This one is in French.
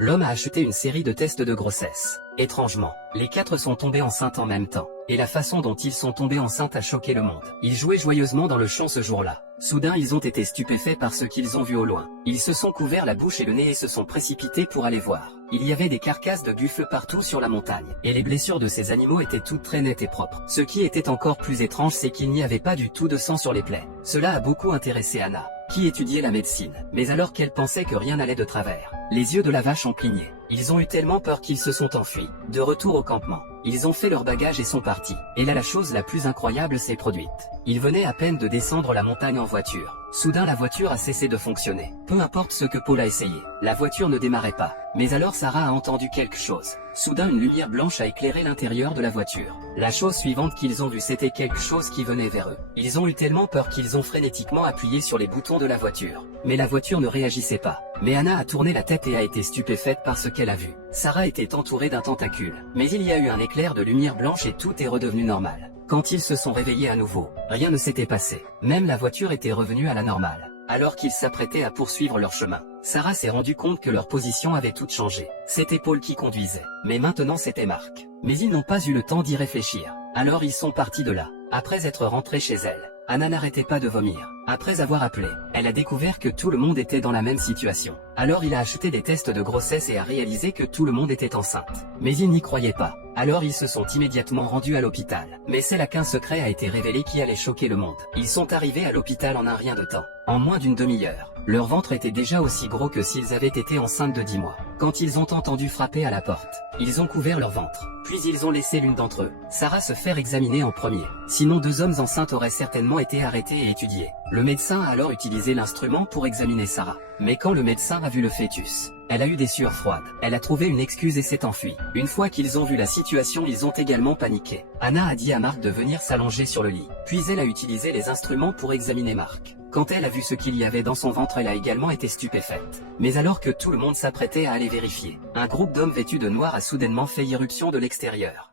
l'homme a acheté une série de tests de grossesse. Étrangement, les 4 sont tombés enceintes en même temps. Et la façon dont ils sont tombés enceintes a choqué le monde. Ils jouaient joyeusement dans le champ ce jour-là. Soudain ils ont été stupéfaits par ce qu'ils ont vu au loin. Ils se sont couverts la bouche et le nez et se sont précipités pour aller voir. Il y avait des carcasses de buffles partout sur la montagne. Et les blessures de ces animaux étaient toutes très nettes et propres. Ce qui était encore plus étrange, c'est qu'il n'y avait pas du tout de sang sur les plaies. Cela a beaucoup intéressé Anna, qui étudiait la médecine. Mais alors qu'elle pensait que rien n'allait de travers, les yeux de la vache ont cligné. Ils ont eu tellement peur qu'ils se sont enfuis. De retour au campement, ils ont fait leur bagage et sont partis. Et là la chose la plus incroyable s'est produite. Ils venaient à peine de descendre la montagne en voiture. Soudain la voiture a cessé de fonctionner. Peu importe ce que Paul a essayé, la voiture ne démarrait pas. Mais alors Sarah a entendu quelque chose. Soudain une lumière blanche a éclairé l'intérieur de la voiture. La chose suivante qu'ils ont vue, c'était quelque chose qui venait vers eux. Ils ont eu tellement peur qu'ils ont frénétiquement appuyé sur les boutons de la voiture. Mais la voiture ne réagissait pas. Mais Anna a tourné la tête et a été stupéfaite par ce qu'elle a vu. Sarah était entourée d'un tentacule. Mais il y a eu un éclair de lumière blanche et tout est redevenu normal. Quand ils se sont réveillés à nouveau, rien ne s'était passé. Même la voiture était revenue à la normale. Alors qu'ils s'apprêtaient à poursuivre leur chemin, Sarah s'est rendu compte que leur position avait toute changé. C'était Paul qui conduisait, mais maintenant c'était Marc. Mais ils n'ont pas eu le temps d'y réfléchir. Alors ils sont partis de là. Après être rentrés chez elle, Anna n'arrêtait pas de vomir. Après avoir appelé, elle a découvert que tout le monde était dans la même situation. Alors il a acheté des tests de grossesse et a réalisé que tout le monde était enceinte. Mais il n'y croyait pas. Alors ils se sont immédiatement rendus à l'hôpital. Mais c'est là qu'un secret a été révélé qui allait choquer le monde. Ils sont arrivés à l'hôpital en un rien de temps. En moins d'une demi-heure, leur ventre était déjà aussi gros que s'ils avaient été enceintes de 10 mois. Quand ils ont entendu frapper à la porte, ils ont couvert leur ventre. Puis ils ont laissé l'une d'entre eux, Sarah, se faire examiner en premier. Sinon 2 hommes enceintes auraient certainement été arrêtés et étudiés. Le médecin a alors utilisé l'instrument pour examiner Sarah. Mais quand le médecin a vu le fœtus, elle a eu des sueurs froides. Elle a trouvé une excuse et s'est enfuie. Une fois qu'ils ont vu la situation, ils ont également paniqué. Anna a dit à Marc de venir s'allonger sur le lit. Puis elle a utilisé les instruments pour examiner Marc. Quand elle a vu ce qu'il y avait dans son ventre, elle a également été stupéfaite. Mais alors que tout le monde s'apprêtait à aller vérifier, un groupe d'hommes vêtus de noir a soudainement fait irruption de l'extérieur.